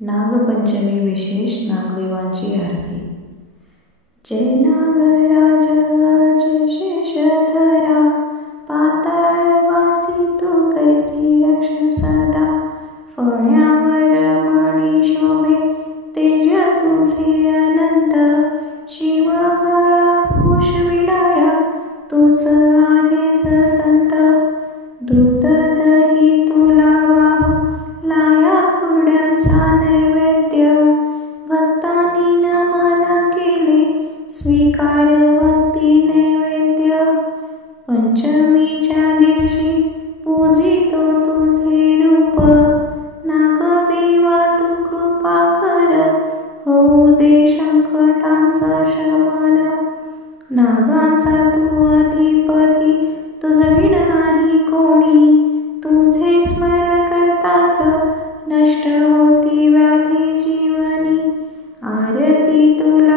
नागपंचमी विशेष नागदेवांची आरती। जय नागराज आज शेषधरा, पाताळवासी तू करसी रक्षण सदा। फण्यावर मणी शोभे तेज तुझे अनंत, शिव गळा भूष विडारा तूच आहेस संत। दूध दही तुला वाहू लाया कुरड्यांचा नैवेद्य, भक्तांनी नमन केले स्वीकार भक्ती नैवेद्य। पंचमीच्या दिवशी पूजितो तुझे रूप, नागदेवा तू कृपा कर होऊ दे संकटांचं शमन। नागांचा तू अधिपती तुझविण नाही कोणी, तुझे स्मरण करताच नष्ट होती व्याधी जीवनी। आरती तुला